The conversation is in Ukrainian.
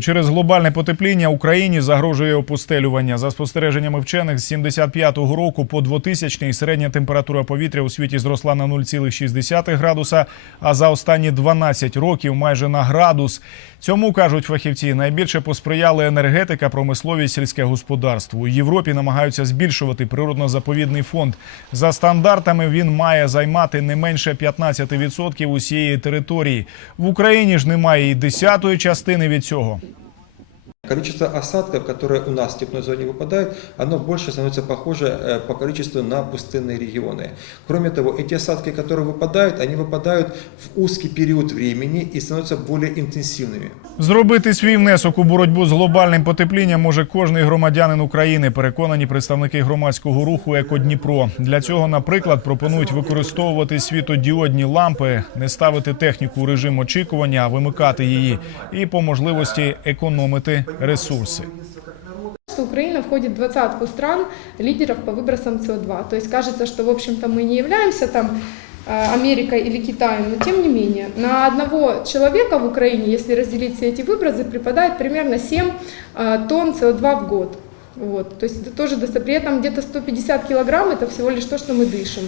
Через глобальне потепління Україні загрожує опустелювання. За спостереженнями вчених, з 75-го року по 2000-й середня температура повітря у світі зросла на 0,6 градуса, а за останні 12 років майже на градус. Цьому кажуть фахівці, найбільше посприяли енергетика, промисловість, сільське господарство. У Європі намагаються збільшувати природно-заповідний фонд. За стандартами він має займати не менше 15% усієї території. В Україні ж немає і десятої частини від цього. Количество осадков, которые у нас в степной зоне выпадают, оно больше становится похоже э, по количеству на пустынные регионы. Кроме того, эти осадки, которые выпадают, они выпадают в узкий период времени и становятся более интенсивными. Зробити свій внесок у боротьбу з глобальним потеплінням може кожний громадянин України. Переконані представники громадського руху «Екодніпро». Для цього, наприклад, пропонують використовувати світодіодні лампи, не ставити техніку у режим очікування, а вимикати її, і по можливості економити ресурси. что Украина входит в двадцатку стран лидеров по выбросам СО2. То есть кажется, что в общем-то мы не являемся там э, Америкой или Китаем, но тем не менее на одного человека в Украине, если разделить все эти выбросы, припадает примерно 7 э, тонн СО2 в год. Вот. То есть это тоже достаточно. При этом где-то 150 килограмм это всего лишь то, что мы дышим.